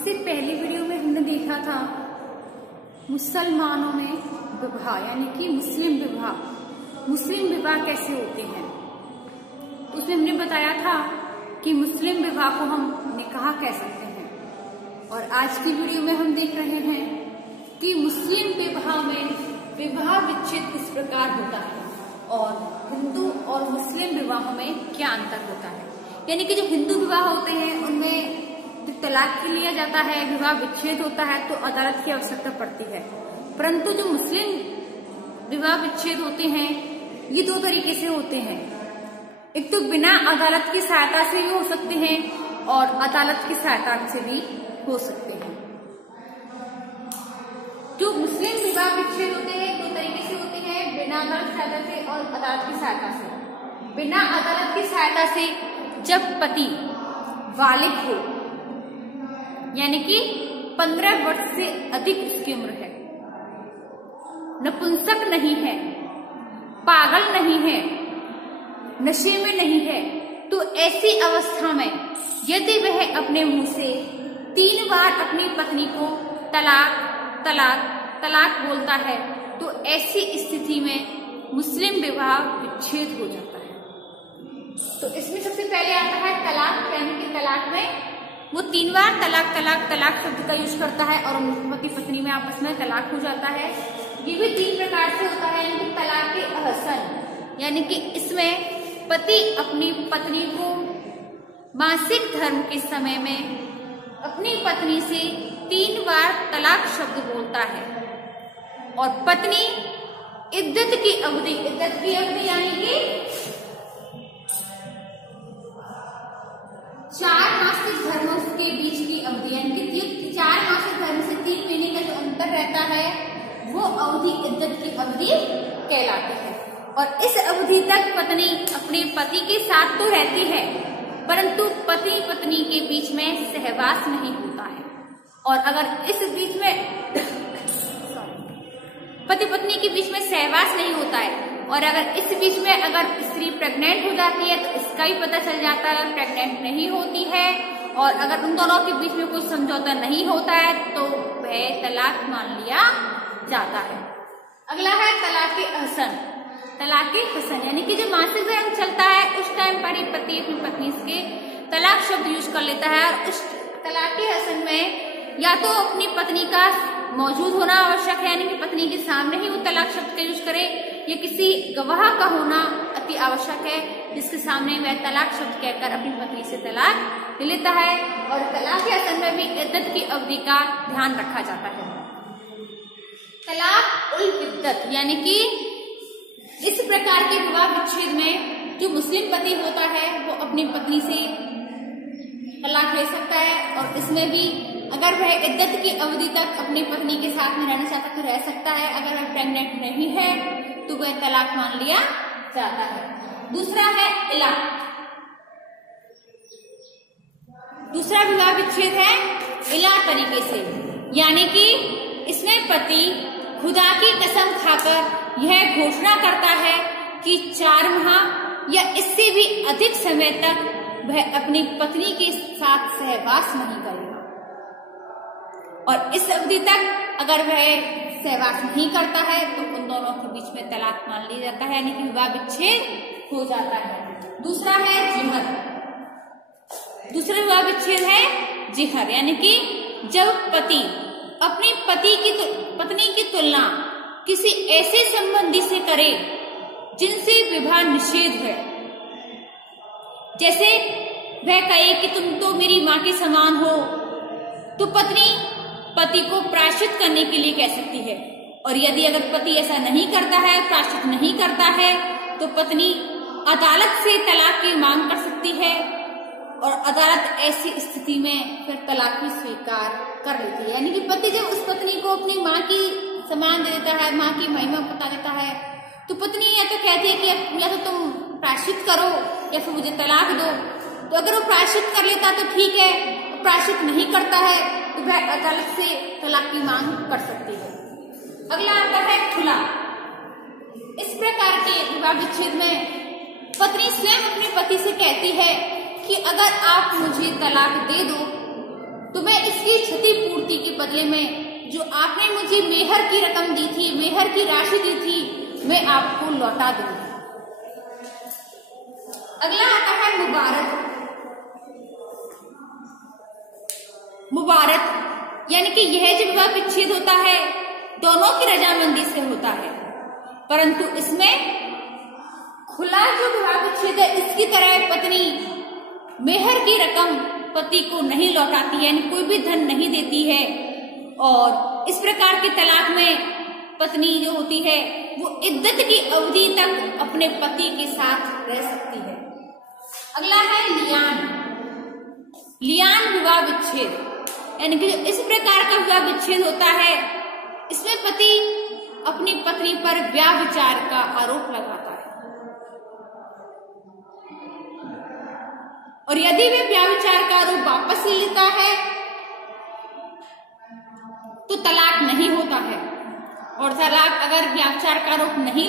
इससे पहली वीडियो में हमने देखा था मुसलमानों में विवाह यानी कि मुस्लिम विवाह कैसे होते हैं। तो उसमें हमने बताया था कि मुस्लिम विवाह को हम निकाह कह सकते हैं। और आज की वीडियो में हम देख रहे हैं कि मुस्लिम विवाह में विवाह विच्छेद किस प्रकार होता है और हिंदू और मुस्लिम विवाहों में क्या अंतर होता है। यानी कि जो हिंदू विवाह होते हैं उनमें जो तलाक लिया जाता है, विवाह विच्छेद होता है तो अदालत की आवश्यकता पड़ती है। परंतु जो मुस्लिम विवाह विच्छेद होते हैं ये दो तरीके से होते हैं। एक तो बिना अदालत की सहायता से भी हो सकते हैं और अदालत की सहायता से भी हो सकते हैं। जो मुस्लिम विवाह विच्छेद होते हैं दो तरीके से होते हैं, बिना अदालत की सहायता से और अदालत की सहायता से। बिना अदालत की सहायता से जब पति बालिग हो यानी कि 15 वर्ष से अधिक उसकी उम्र है, नपुंसक नहीं है, पागल नहीं है, नशे में नहीं है, तो ऐसी अवस्था में यदि वह अपने मुंह से 3 बार अपनी पत्नी को तलाक तलाक तलाक बोलता है तो ऐसी स्थिति में मुस्लिम विवाह विच्छेद हो जाता है। तो इसमें सबसे पहले आता है तलाक, यानी कि तलाक में वो 3 बार तलाक तलाक तलाक शब्द का यूज करता है और पति पत्नी में आपस में तलाक हो जाता है। ये भी 3 प्रकार से होता है, यानी कि तलाक के अहसन, यानी कि इसमें पति अपनी पत्नी को मासिक धर्म के समय में अपनी पत्नी से 3 बार तलाक शब्द बोलता है और पत्नी इद्दत की अवधि यानी कि 4 मासिक धर्मों के बीच की अवधि, यानी कि 4 मासिक धर्म से 3 महीने का जो अंतर रहता है वो अवधि इद्दत की अवधि कहलाती है। और इस अवधि तक पत्नी अपने पति के साथ तो रहती है परंतु पति पत्नी के बीच में सहवास नहीं होता है। और अगर इस बीच में पति पत्नी के बीच में सहवास नहीं होता है और अगर इस बीच में अगर स्त्री प्रेग्नेंट हो जाती है तो इसका भी पता चल जाता है प्रेग्नेंट नहीं होती है। और अगर उन दोनों के बीच में कोई समझौता नहीं होता है तो वह तलाक मान लिया जाता है। अगला है तलाक अहसन। तलाक हसन यानी कि जो मासिक धर्म चलता है उस टाइम पर ही पति अपनी पत्नी से तलाक शब्द यूज कर लेता है और उस तलाक हसन में या तो अपनी पत्नी का मौजूद होना आवश्यक है, यानी कि पत्नी के सामने ही वो तलाक शब्द का यूज करे, या किसी गवाह का होना अति आवश्यक है जिसके सामने वह तलाक शब्द कहकर अपनी पत्नी से तलाक ले लेता है। और तलाक हसन में भी इद्दत की अवधि का ध्यान रखा जाता है। तलाक उल इद्दत यानी कि इस प्रकार के विवाह विच्छेद में जो मुस्लिम पति होता है वो अपनी पत्नी से तलाक ले सकता है और इसमें भी अगर वह इद्दत की अवधि तक अपनी पत्नी के साथ में रहना चाहता तो रह सकता है। अगर वह प्रेग्नेंट नहीं है तो वह तलाक मान लिया जाता है। दूसरा है इला। दूसरा विवाह विच्छेद है इला तरीके से, यानी कि इसमें पति खुदा की कसम खाकर यह घोषणा करता है कि 4 माह या इससे भी अधिक समय तक वह अपनी पत्नी के साथ सहवास नहीं करेगा और इस अवधि तक अगर वह सहवास नहीं करता है तो उन दोनों के बीच में तलाक मान लिया जाता है, यानी कि विवाह विच्छेद हो जाता है। दूसरा है जिहर। दूसरा विवाह विच्छेद है जिहर, यानी कि जब पति अपनी पत्नी की तुलना किसी ऐसे संबंधी से करे जिनसे विवाह निषेध है, जैसे वह कहे कि तुम तो मेरी माँ के समान हो, तो पत्नी पति को प्रायश्चित करने के लिए कह सकती है। और यदि अगर पति ऐसा नहीं करता है, प्रायश्चित नहीं करता है, तो पत्नी अदालत से तलाक की मांग कर सकती है और अदालत ऐसी स्थिति में फिर तलाक भी स्वीकार कर लेती है। यानी कि पति जब उस पत्नी को अपनी माँ की समान दे देता है, माँ की महिमा बता देता है, तो पत्नी या तो कहती है कि या तो तुम प्रायश्चित करो या फिर मुझे तलाक दो। तो अगर वो प्रायश्चित कर लेता तो ठीक है, प्रायश्चित नहीं करता है तो वह अदालत से तलाक की मांग कर सकती है। अगला आता है खुला। इस प्रकार के विवाह विच्छेद में पत्नी स्वयं अपने पति से कहती है कि अगर आप मुझे तलाक दे दो तो मैं इसकी क्षतिपूर्ति के बदले में जो आपने मुझे मेहर की रकम दी थी, मेहर की राशि दी थी, मैं आपको लौटा दूंगी। अगला आता है मुबारक। मुबारक यानी कि यह जो विवाह विच्छेद होता है दोनों की रजामंदी से होता है, परंतु इसमें खुला जो विवाह विच्छेद है इसकी तरह पत्नी मेहर की रकम पति को नहीं लौटाती है, यानी कोई भी धन नहीं देती है, और इस प्रकार के तलाक में पत्नी जो होती है वो इद्दत की अवधि तक अपने पति के साथ रह सकती है। अगला है लियान। लियान विवाह विच्छेद यानी कि जो इस प्रकार का विवाह विच्छेद होता है इसमें पति अपनी पत्नी पर व्यभिचार का आरोप लगाता है, और यदि वे व्यभिचार का आरोप वापस ले लेता है तो तलाक नहीं होता है, और तलाक अगर व्यभिचार का आरोप नहीं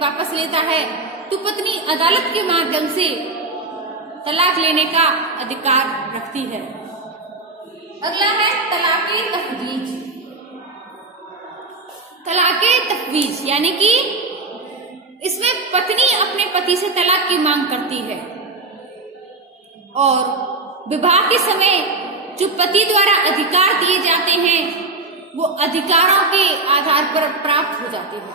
वापस लेता है तो पत्नी अदालत के माध्यम से तलाक लेने का अधिकार रखती है। अगला है तलाक़े तफवीज। तलाक़े तफवीज यानी कि इसमें पत्नी अपने पति से तलाक की मांग करती है, और विवाह के समय जो पति द्वारा अधिकार दिए जाते हैं वो अधिकारों के आधार पर प्राप्त हो जाते हैं।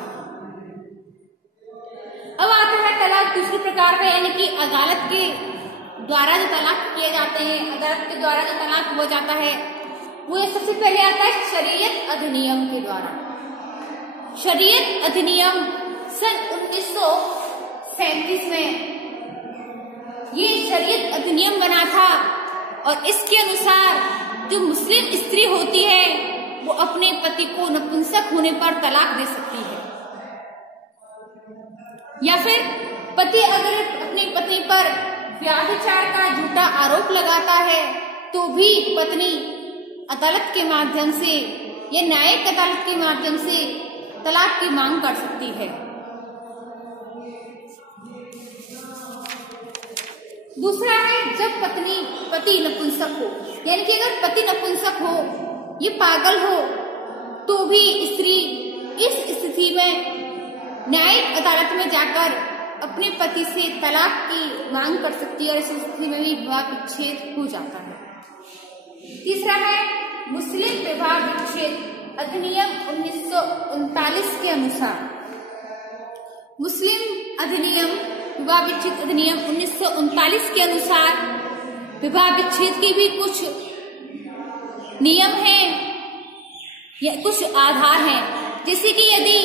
अब आता है तलाक दूसरी प्रकार का, यानी कि अदालत के द्वारा जो तलाक किए जाते हैं, अदालत के द्वारा जो तलाक हो जाता है वो सबसे पहले आता है शरीयत अधिनियम के द्वारा। शरीयत अधिनियम सन 1937 में ये शरीयत अधिनियम बना था, और इसके अनुसार जो मुस्लिम स्त्री होती है वो अपने पति को नपुंसक होने पर तलाक दे सकती है, या फिर पति अगर अपनी पत्नी पर व्यभिचार का झूठा आरोप लगाता है तो भी पत्नी अदालत के माध्यम से या न्यायिक अदालत के माध्यम से तलाक की मांग कर सकती है। दूसरा है जब पति नपुंसक हो, यानी कि अगर पति नपुंसक हो, ये पागल हो, तो भी स्त्री इस स्थिति में न्यायिक अदालत में जाकर अपने पति से तलाक की मांग कर सकती है, और इस स्थिति में भी विवाह विच्छेद हो जाता है। तीसरा है मुस्लिम विवाह विच्छेद अधिनियम 1939 के अनुसार। मुस्लिम अधिनियम विवाह विच्छेद अधिनियम 1939 के अनुसार विवाह विच्छेद के भी कुछ नियम हैं या कुछ आधार हैं, जैसे कि यदि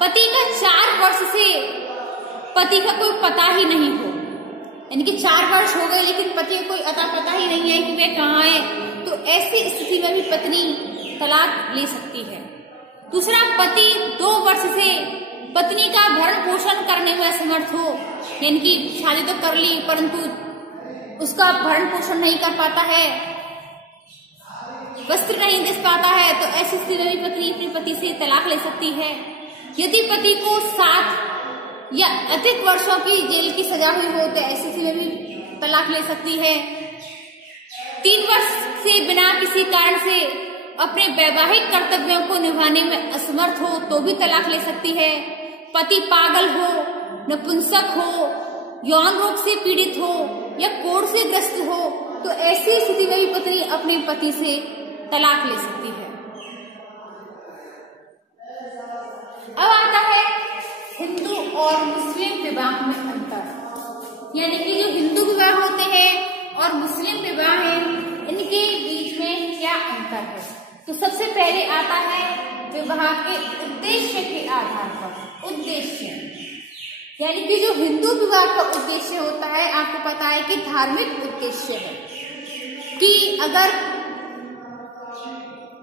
पति का 4 वर्ष से पति का कोई पता ही नहीं हो, यानी कि 4 वर्ष हो गए लेकिन पति को कोई अता पता ही नहीं है कि वे कहाँ है, तो ऐसी स्थिति में भी पत्नी तलाक ले सकती है। दूसरा, पति 2 वर्ष से पत्नी का भरण पोषण करने में असमर्थ हो, यानी कि शादी तो कर ली परंतु उसका भरण पोषण नहीं कर पाता है, वस्त्र नहीं दे पाता है, तो ऐसी स्थिति में भी पत्नी अपने पति से तलाक ले सकती है। यदि पति को 7 या अधिक वर्षों की जेल की सजा हुई हो तो ऐसी स्थिति में भी तलाक ले सकती है। 3 वर्ष से बिना किसी कारण से अपने वैवाहिक कर्तव्यों को निभाने में असमर्थ हो तो भी तलाक ले सकती है। पति पागल हो, नपुंसक हो, यौन रोग से पीड़ित हो या कोढ़ से ग्रस्त हो तो ऐसी स्थिति में भी पत्नी अपने पति से तलाक ले सकती है। अब आता है हिंदू और मुस्लिम विवाह में अंतर, यानी कि जो हिंदू विवाह होते हैं और मुस्लिम विवाह है इनके बीच में क्या अंतर है। तो सबसे पहले आता है विवाह के उद्देश्य के आधार पर। उद्देश्य यानी कि जो हिंदू विवाह का उद्देश्य होता है, आपको पता है कि धार्मिक उद्देश्य है कि अगर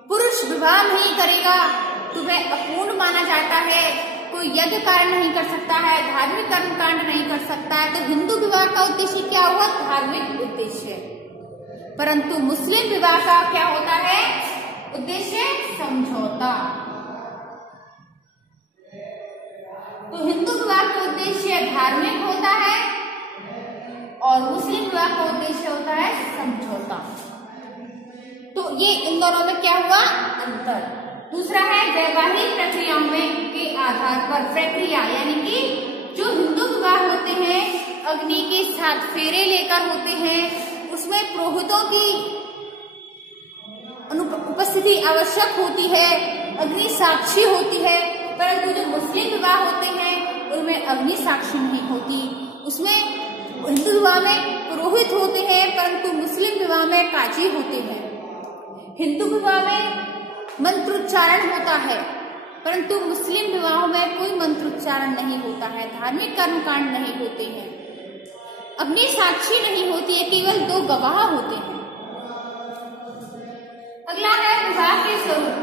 पुरुष विवाह नहीं करेगा तो वह अपूर्ण माना जाता है, कोई यज्ञ कार्य नहीं कर सकता है, धार्मिक कर्म कांड नहीं कर सकता है। तो हिंदू विवाह का उद्देश्य क्या हुआ? धार्मिक उद्देश्य। परंतु मुस्लिम विवाह का क्या होता है उद्देश्य? समझौता। तो हिंदू विवाह का उद्देश्य धार्मिक होता है और मुस्लिम विवाह का उद्देश्य होता है समझौता। तो ये इन दोनों में क्या हुआ अंतर। दूसरा है वैवाहिक प्रक्रियाओं में के आधार पर प्रक्रिया, यानी कि जो हिंदू विवाह होते हैं अग्नि के साथ फेरे लेकर होते हैं, उसमें पुरोहितों की उपस्थिति आवश्यक होती है, अग्नि साक्षी होती है। परंतु जो मुस्लिम विवाह होते हैं उनमें अग्नि साक्षी नहीं होती। उसमें हिंदू विवाह में पुरोहित होते हैं परंतु मुस्लिम विवाह में काजी होते हैं। हिंदू विवाह में मंत्रोच्चारण होता है परंतु मुस्लिम विवाह में कोई मंत्रोच्चारण नहीं होता है, धार्मिक कर्मकांड नहीं होते हैं, अग्नि साक्षी नहीं होती है, केवल 2 गवाह होते हैं। अगला है विवाह के स्वरूप।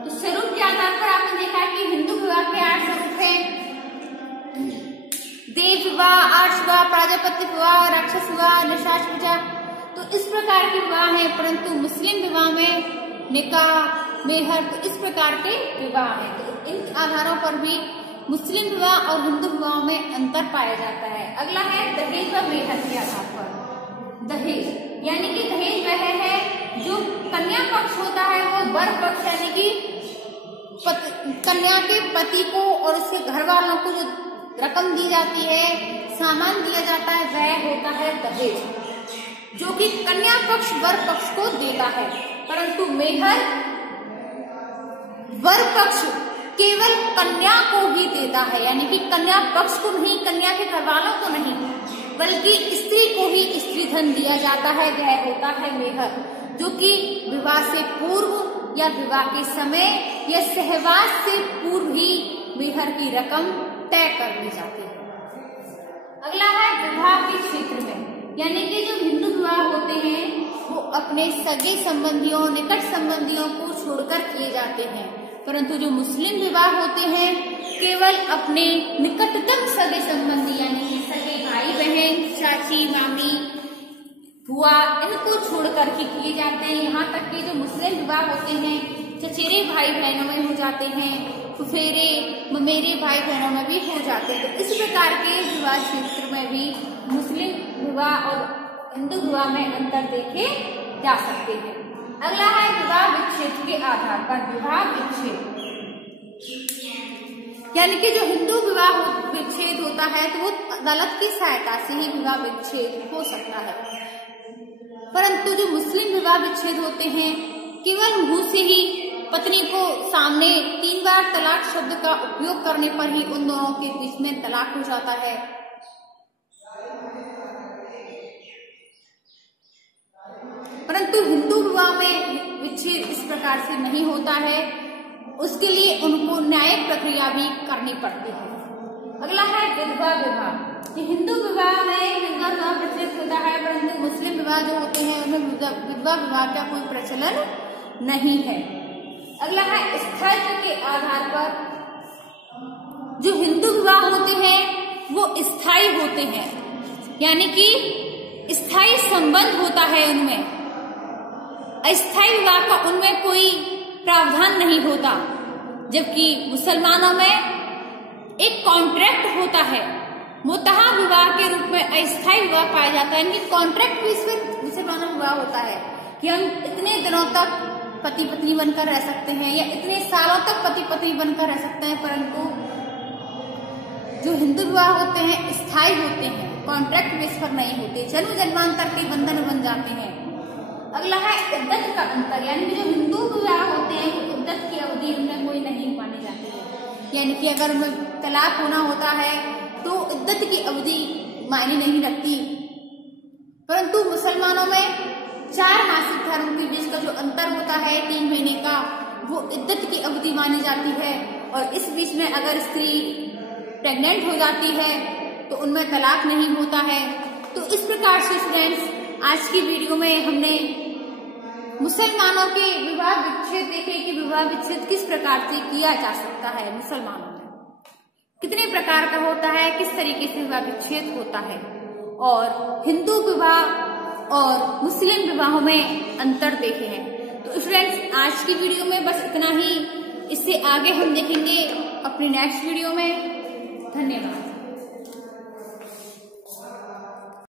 तो स्वरूप के आधार पर आपने देखा कि हिंदू विवाह के 8 स्वरूप हैं, देव विवाह, आर्ष विवाह, प्राजापत्य विवाह, राक्षस विवाह, निशाच पूजा। तो इस प्रकार के विवाह है। परंतु मुस्लिम विवाह में निकाह, मेहर, तो इस प्रकार के विवाह है। तो इन आधारों पर भी मुस्लिम विवाह और हिंदू विवाह में अंतर पाया जाता है। अगला है दहेज व मेहर के आधार पर। दहेज यानी कि दहेज वह है जो कन्या पक्ष होता है, वो वर पक्ष यानी कि कन्या के पति को और उसके घर वालों को जो रकम दी जाती है, सामान दिया जाता है, वह होता है दहेज, जो कि कन्या पक्ष वर पक्ष को देता है। परंतु मेहर वर पक्ष केवल कन्या को ही देता है, यानी कि कन्या पक्ष को नहीं, कन्या के घर वालों को नहीं, बल्कि स्त्री को ही स्त्री धन दिया जाता है, वह होता है मेहर, जो कि विवाह से पूर्व या विवाह के समय या सहवास से पूर्व ही मेहर की रकम तय कर दी जाती है। अगला है विवाह के क्षेत्र में, यानी कि जो हिंदू विवाह होते हैं वो अपने सगे संबंधियों, निकट संबंधियों को छोड़कर किए जाते हैं। परंतु जो मुस्लिम विवाह होते हैं केवल अपने निकटतम सगे संबंधी, यानी कि सगे भाई बहन, चाची, मामी, बुआ, इनको छोड़कर के किए जाते हैं। यहाँ तक कि जो मुस्लिम विवाह होते हैं चचेरे भाई बहनों में हो जाते हैं, फुफेरे ममेरे भाई बहनों में भी हो जाते हैं। तो इस प्रकार के विवाह क्षेत्र में भी मुस्लिम विवाह और हिंदू विवाह में अंतर देखे जा सकते हैं। अगला है विवाह विच्छेद के आधार पर। विवाह विच्छेद यानी कि जो हिंदू विवाह विच्छेद होता है तो वो अदालत की सहायता से ही विवाह विच्छेद हो सकता है। परंतु जो मुस्लिम विवाह विच्छेद होते हैं केवल मुंह से ही पत्नी को सामने 3 बार तलाक शब्द का उपयोग करने पर ही उन दोनों के बीच में तलाक हो जाता है। परंतु हिंदू विवाह में विच्छेद इस प्रकार से नहीं होता है, उसके लिए उनको न्यायिक प्रक्रिया भी करनी पड़ती है। अगला है विधवा विवाह। हिंदू विवाह में विधवा विवाह प्रचलित होता है परंतु मुस्लिम विवाह जो होते हैं उनमें विधवा विवाह का कोई प्रचलन नहीं है। अगला है स्थायित्व के आधार पर। जो हिंदू विवाह होते हैं वो स्थायी होते हैं, यानी कि स्थायी संबंध होता है उनमें। अस्थायी विवाह का उनमें कोई प्रावधान नहीं होता, जबकि मुसलमानों में एक कॉन्ट्रैक्ट होता है। मुतहा विवाह के रूप में अस्थायी विवाह पाया जाता है, यानी कॉन्ट्रैक्ट भी इसमें मुसलमानों में विवाह होता है कि हम इतने दिनों तक पति पत्नी बनकर रह सकते हैं या इतने सालों तक पति पत्नी बनकर रह सकते हैं। परंतु जो हिंदू विवाह होते हैं स्थायी होते हैं, कॉन्ट्रैक्ट बेस पर नहीं होते, जन्म जन्मांतर के बंधन बन जाते हैं। अगला है इद्दत का अंतर, यानी कि जो हिंदू विवाह होते हैं वो इद्दत की अवधि उनमें कोई नहीं मानी जाती है, यानी कि अगर उनमें तलाक होना होता है तो इद्दत की अवधि मायने नहीं रखती। परंतु मुसलमानों में 4 मासिक धर्म के बीच का जो अंतर होता है 3 महीने का, वो इद्दत की अवधि मानी जाती है। और इस बीच में अगर स्त्री प्रेग्नेंट हो जाती है तो उनमें तलाक नहीं होता है। तो इस प्रकार से स्टूडेंट्स आज की वीडियो में हमने मुसलमानों के विवाह विच्छेद देखे कि विवाह विच्छेद किस प्रकार से किया जा सकता है, मुसलमानों में कितने प्रकार का होता है, किस तरीके से विवाह विच्छेद होता है, और हिंदू विवाह और मुस्लिम विवाहों में अंतर देखे हैं। तो फ्रेंड्स आज की वीडियो में बस इतना ही, इससे आगे हम देखेंगे अपनी नेक्स्ट वीडियो में।